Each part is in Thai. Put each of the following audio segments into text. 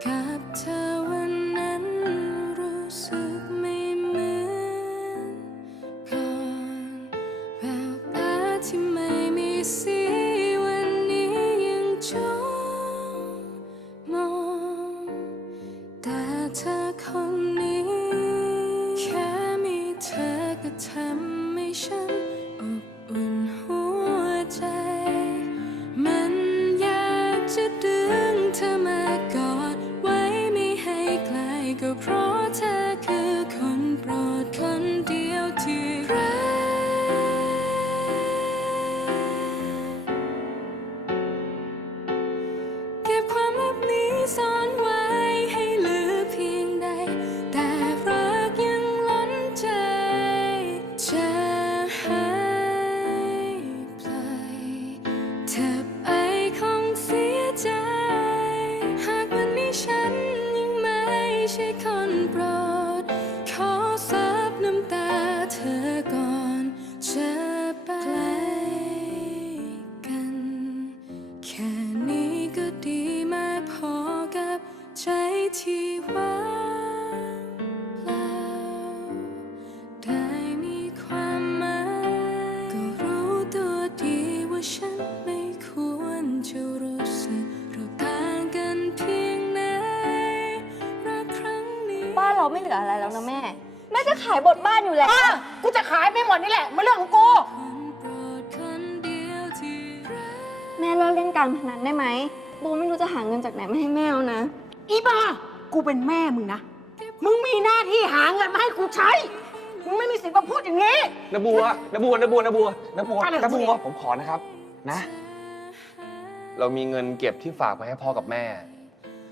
같은 ก็ดีมาพอกับใจที่ว่างเปล่าได้มีความหมายก็รู้ตัวดีว่าฉันไม่ควรจะรู้สึกเราต่างกันเพียงไหนรักครั้งนี้ บ้านเราไม่เหลืออะไรแล้วนะแม่ แม่จะขายบทบ้านอยู่แล้วะกูจะขายไม่หมดนี่แหละมัเรื่องของกูแม่เลิกเล่นการพนันได้ไหม โบไม่รู้จะหาเงินจากไหนมาให้แม่แล้วนะ อีบ้า กูเป็นแม่มึงนะ มึงมีหน้าที่หาเงินมาให้กูใช้ มึงไม่มีสิทธิ์มาพูดอย่างนี้นบัวนบัวนบัวนบัวนบัวอะไรของนมึงบัวเนี่ย ผมขอนะครับ นะ เรามีเงินเก็บที่ฝากไปให้พ่อกับแม่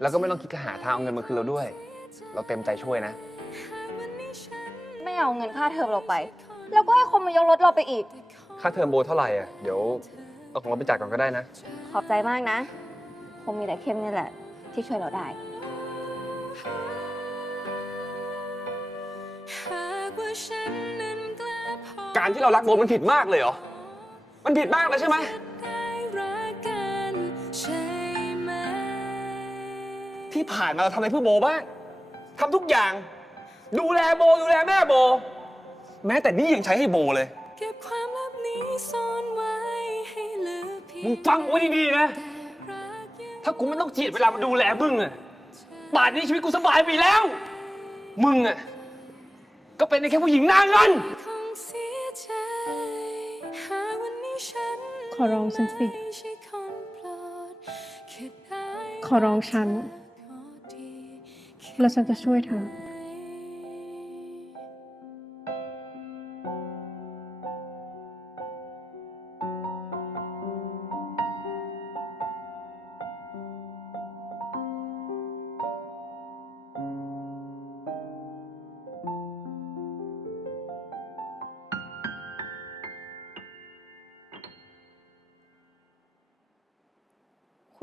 แล้วก็ไม่ต้องคิดจะหาทางเอาเงินมาคืนเราด้วย เราเต็มใจช่วยนะ ไม่เอาเงินค่าเทอมเราไป แล้วก็ให้คนมายกรถเราไปอีก ค่าเทอมโบเท่าไหร่อะ เดี๋ยวเอาของเราไปจ่ายก่อนก็ได้นะ ขอบใจมากนะ คงมีแต่เข้มนี่แหละ ที่ช่วยเราได้ การที่เรารักโบมันผิดมากเลยเหรอ มันผิดมากเลยใช่ไหม ที่ผ่านมาเราทำอะไรเพื่อโบบ้างทำทุกอย่าง ดูแลโบดูแลแม่โบ แม้แต่นี่ยังใช้ให้โบเลย เก็บความลับนี้ซ่อนไว้ให้เหลือเพียมึงงฟังไว้ดีๆนะรักยัง ถ้ากูไม่ต้องเจียดเวลามาดูแลมึงอะป่านนี้ชีวิตกูสบายไปแล้ว มึงอะก็เป็นได้แค่ผู้หญิงหน้าเงิน คงเสียใจหากวันนี้ฉันขอร้องฉันสิ ไม่ใช่คนโปรดคิดได้ขอร้องฉัน ก็ดี แล้วฉันจะช่วยเธอ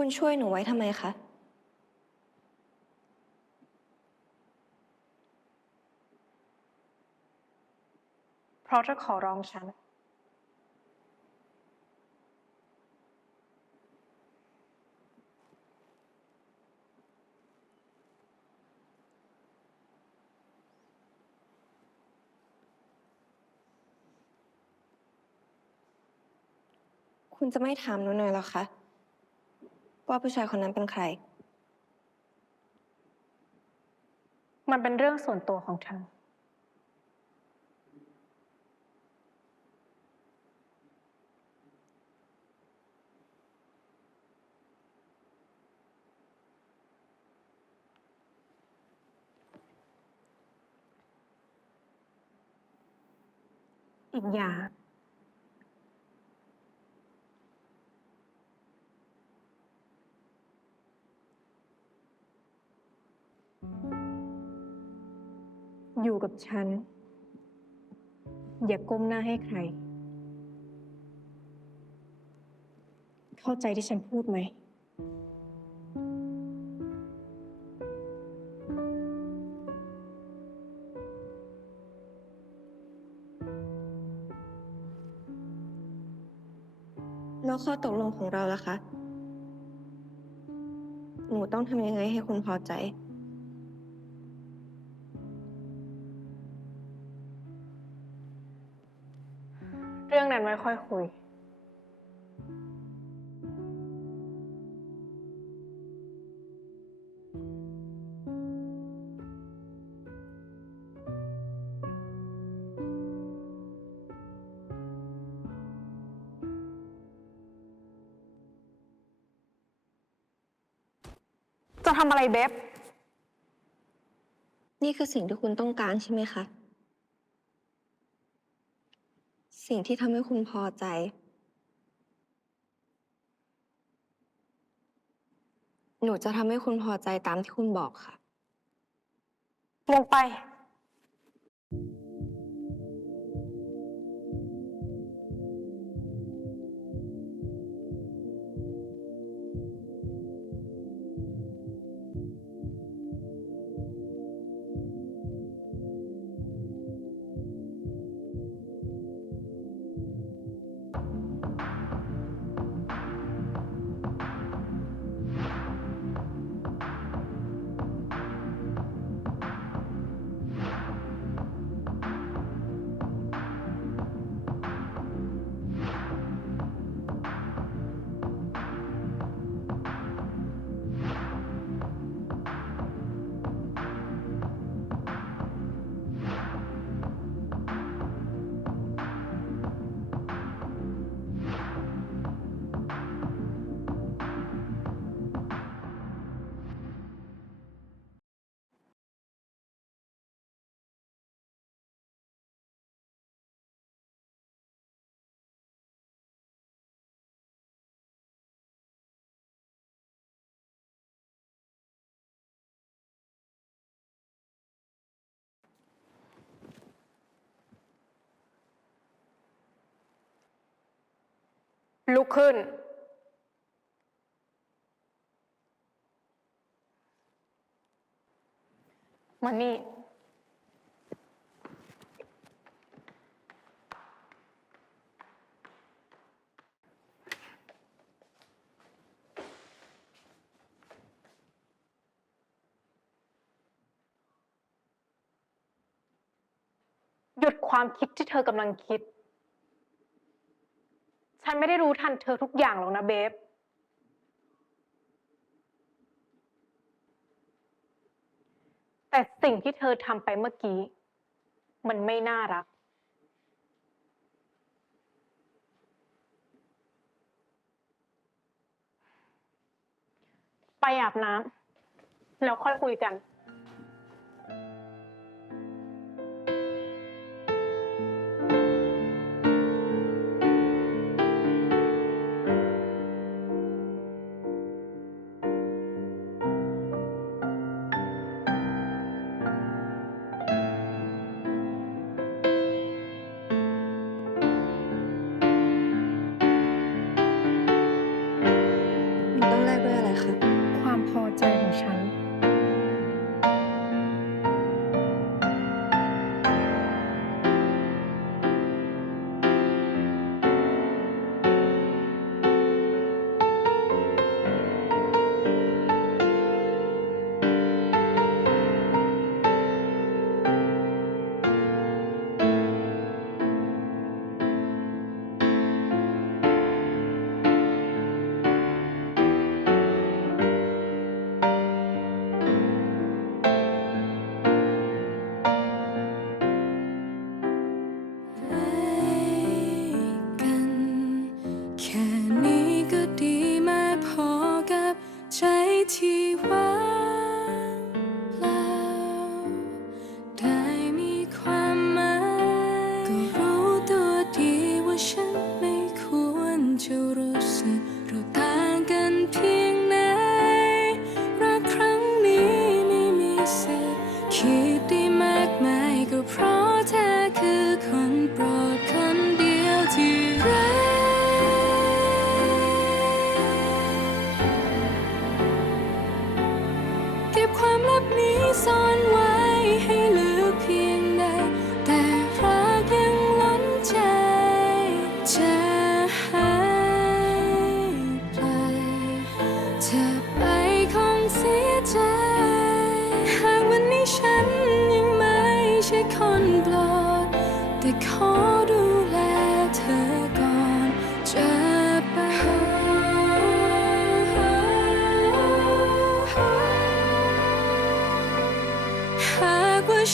คุณช่วยหนูไว้ทำไมคะ เพราะเธอขอร้องฉัน คุณจะไม่ถามหนูหน่อยเหรอคะ ว่าผู้ชายคนนั้นเป็นใคร มันเป็นเรื่องส่วนตัวของเธอ อีกอย่าง อยู่กับฉัน อย่าก้มหน้าให้ใคร เข้าใจที่ฉันพูดไหม แล้วข้อตกลงของเราล่ะคะ หนูต้องทำยังไงให้คุณพอใจ ค่อยคุย จะทำอะไรเบบนี่คือสิ่งที่คุณต้องการใช่ไหมคะ สิ่งที่ทำให้คุณพอใจ หนูจะทำให้คุณพอใจตามที่คุณบอกค่ะ ลงไป ลุกขึ้น มานี่ หยุดความคิดที่เธอกำลังคิด ฉันไม่ได้รู้ทันเธอทุกอย่างหรอกนะเบฟ แต่สิ่งที่เธอทำไปเมื่อกี้ มันไม่น่ารัก ไปอาบน้ำแล้วค่อยคุยกันมัน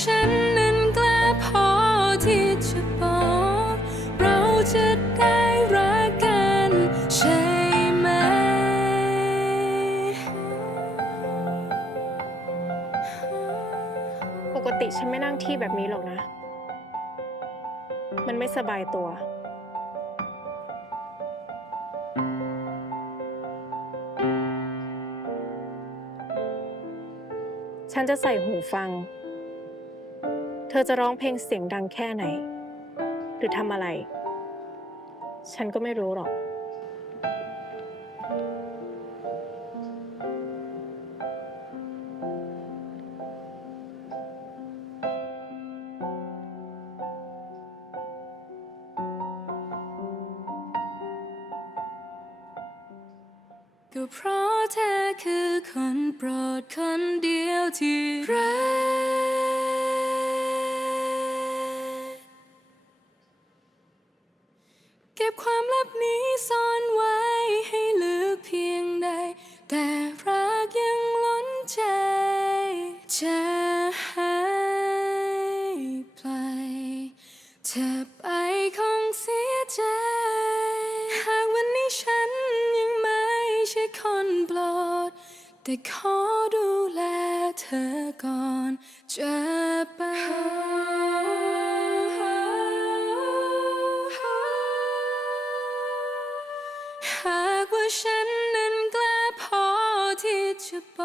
ฉันนั้นกล้าพอที่จะบอกเราจะได้รักกันใช่ไหม ปกติฉันไม่นั่งที่แบบนี้หรอกนะ มันไม่สบายตัว ฉันจะใส่หูฟัง ธอจะร้องเพลงเสียงดังแค่ไหน หรือทำอะไร ฉันก็ไม่รู้หรอก ก็เพราะเธอคือคนโปรดคนเดียวที่รัก แต่ขอดูแลเธอก่อนจะไปหากว่าฉันนั้นกล้าพอที่จะบอก